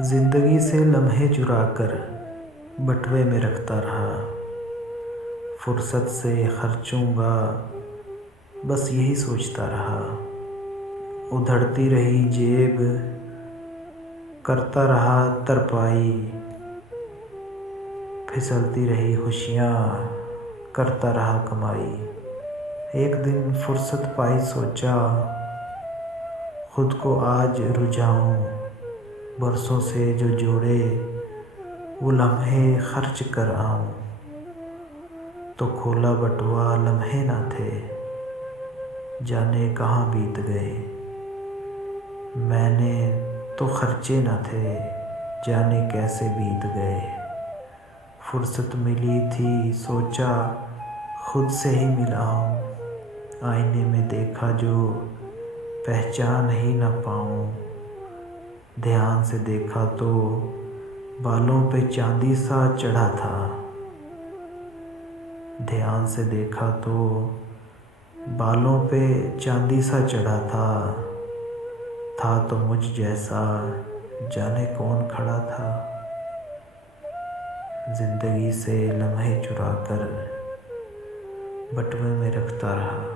जिंदगी से लम्हे चुरा कर बटुए में रखता रहा। फुर्सत से खर्चूंगा बस यही सोचता रहा। उधड़ती रही जेब करता रहा तरपाई। फिसलती रही खुशियाँ करता रहा कमाई। एक दिन फुर्सत पाई सोचा खुद को आज रुझाऊं। बरसों से जो जोड़े वो लम्हे खर्च कर आऊं। तो खोला बटुआ लम्हे ना थे जाने कहाँ बीत गए। मैंने तो खर्चे न थे जाने कैसे बीत गए। फुर्सत मिली थी सोचा खुद से ही मिलाऊं। आईने में देखा जो पहचान ही न पाऊं। ध्यान से देखा तो बालों पे चांदी सा चढ़ा था। ध्यान से देखा तो बालों पे चांदी सा चढ़ा था तो मुझ जैसा जाने कौन खड़ा था। जिंदगी से लम्हे चुरा कर बटुए में रखता रहा।